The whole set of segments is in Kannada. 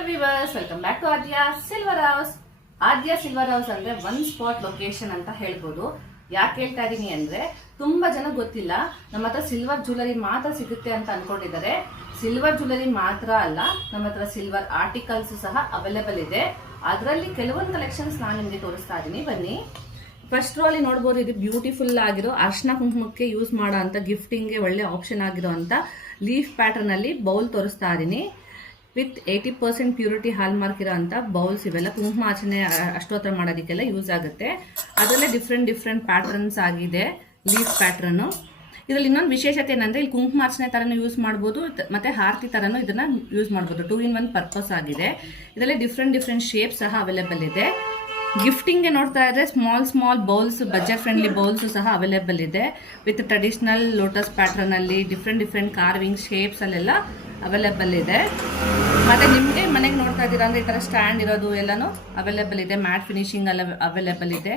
Hello viewers, welcome back to Aadya Silver House. Aadya Silver House ಅಂದ್ರೆ ಒನ್ ಸ್ಪಾಟ್ ಲೊಕೇಶನ್ ಅಂತ ಹೇಳ್ಬೋದು. ಯಾಕೆ ಹೇಳ್ತಾ ಇದೀನಿ ಅಂದ್ರೆ ತುಂಬಾ ಜನ ಗೊತ್ತಿಲ್ಲ, ನಮ್ಮ ಹತ್ರ ಸಿಲ್ವರ್ ಜ್ಯುವೆಲರಿ ಮಾತ್ರ ಸಿಗುತ್ತೆ ಅಂತ ಅನ್ಕೊಂಡಿದ್ದಾರೆ. ಸಿಲ್ವರ್ ಜ್ಯುವೆಲರಿ ಮಾತ್ರ ಅಲ್ಲ, ನಮ್ಮ ಹತ್ರ ಸಿಲ್ವರ್ ಆರ್ಟಿಕಲ್ಸ್ ಸಹ ಅವೈಲೇಬಲ್ ಇದೆ. ಅದರಲ್ಲಿ ಕೆಲವೊಂದು ಕಲೆಕ್ಷನ್ಸ್ ನಾನು ನಿಮಗೆ ತೋರಿಸ್ತಾ ಇದೀನಿ, ಬನ್ನಿ. ಫಸ್ಟ್ ರೋ ಅಲ್ಲಿ ನೋಡಬಹುದು, ಇದು ಬ್ಯೂಟಿಫುಲ್ ಆಗಿರೋ ಅರ್ಶನ ಕುಂಕುಮಕ್ಕೆ ಯೂಸ್ ಮಾಡೋ ಅಂತ ಗಿಫ್ಟಿಂಗ್ಗೆ ಒಳ್ಳೆ ಆಪ್ಷನ್ ಆಗಿರೋ ಅಂತ ಲೀಫ್ ಪ್ಯಾಟರ್ನ್ ಅಲ್ಲಿ ಬೌಲ್ ತೋರಿಸ್ತಾ ಇದೀನಿ. ವಿತ್ 80% ಪ್ಯೂರಿಟಿ ಹಾಲ್ ಮಾರ್ಕ್ ಇರೋ ಅಂತ ಬೌಲ್ಸ್. ಇವೆಲ್ಲ ಕುಂಕುಮ ಆಚರಣೆ ಅಷ್ಟೋತ್ತರ ಮಾಡೋದಕ್ಕೆಲ್ಲ ಯೂಸ್ ಆಗುತ್ತೆ. ಅದರಲ್ಲೇ ಡಿಫ್ರೆಂಟ್ ಪ್ಯಾಟರ್ನ್ಸ್ ಆಗಿದೆ ಲೀಫ್ ಪ್ಯಾಟರ್ನ್. ಇದರಲ್ಲಿ ಇನ್ನೊಂದು ವಿಶೇಷತೆ ಏನಂದ್ರೆ, ಇಲ್ಲಿ ಕುಂಕುಮ ಅರ್ಚನೆ ತರನು ಯೂಸ್ ಮಾಡಬಹುದು, ಮತ್ತೆ ಹಾರತಿ ತರನು ಇದನ್ನ ಯೂಸ್ ಮಾಡಬಹುದು. 2 in 1 ಪರ್ಪಸ್ ಆಗಿದೆ. ಇದರಲ್ಲಿ ಡಿಫ್ರೆಂಟ್ ಶೇಪ್ ಸಹ ಅವೈಲೇಬಲ್ ಇದೆ. ಗಿಫ್ಟಿಂಗ್ ಗೆ ನೋಡ್ತಾ ಇದ್ರೆ small bowls, budget friendly bowls ಸಹ ಅವೈಲೇಬಲ್ ಇದೆ. ವಿತ್ ಟ್ರೆಡಿಷನಲ್ ಲೋಟಸ್ ಪ್ಯಾಟರ್ನ್ ಅಲ್ಲಿ ಡಿಫ್ರೆಂಟ್ ಕಾರ್ವಿಂಗ್ ಶೇಪ್ಸ್ ಅಲ್ಲೆಲ್ಲ ಅವೈಲೇಬಲ್ ಇದೆ. ಮತ್ತೆ ನಿಮಗೆ ಮನೆಗೆ ನೋಡ್ತಾ ಇದ್ದೀರಾ ಅಂದ್ರೆ ಈ ತರ ಸ್ಟ್ಯಾಂಡ್ ಇರೋದು ಎಲ್ಲಾನು ಅವೈಲೇಬಲ್ ಇದೆ. ಮ್ಯಾಟ್ ಫಿನಿಶಿಂಗ್ ಎಲ್ಲ ಅವೈಲೇಬಲ್ ಇದೆ.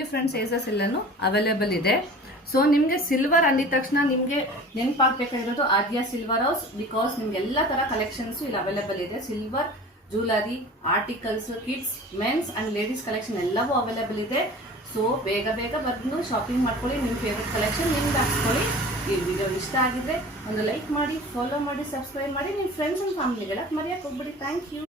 ಡಿಫ್ರೆಂಟ್ ಸೈಜಸ್ ಎಲ್ಲಾನು ಅವೈಲೇಬಲ್ ಇದೆ. ಸೊ ನಿಮಗೆ ಸಿಲ್ವರ್ ಅಂದಿದ ತಕ್ಷಣ ನಿಮಗೆ ನೆನಪಾಗಬೇಕಾಗಿರೋದು ಆದ್ಯ ಸಿಲ್ವರ್ ಹೌಸ್. ಬಿಕಾಸ್ ನಿಮ್ಗೆ ಎಲ್ಲ ತರ ಕಲೆಕ್ಷನ್ಸ್ ಇಲ್ಲಿ ಅವೈಲೇಬಲ್ ಇದೆ. Silver jewellery, articles, kids, men's and ladies collection ಎಲ್ಲವೂ ಅವೈಲೇಬಲ್ ಇದೆ. ಸೊ ಬೇಗ ಬಂದು ಶಾಪಿಂಗ್ ಮಾಡ್ಕೊಳ್ಳಿ. ನಿಮ್ಮ ಫೇವ್ರೆಟ್ ಕಲೆಕ್ಷನ್ ನಿಮ್ಗೆ ಹಾಕ್ಸ್ಕೊಳ್ಳಿ. ಈ ವಿಡಿಯೋ ಇಷ್ಟ ಆಗಿದ್ರೆ ಒಂದು ಲೈಕ್ ಮಾಡಿ, ಫಾಲೋ ಮಾಡಿ, ಸಬ್ಸ್ಕ್ರೈಬ್ ಮಾಡಿ. ನಿಮ್ಮ ಫ್ರೆಂಡ್ಸ್ ಅಂಡ್ ಫ್ಯಾಮಿಲಿಗೆಲ್ಲ ಮರೆಯಕ್ಕೆ ಹೋಗ್ಬಿಡಿ. Thank you.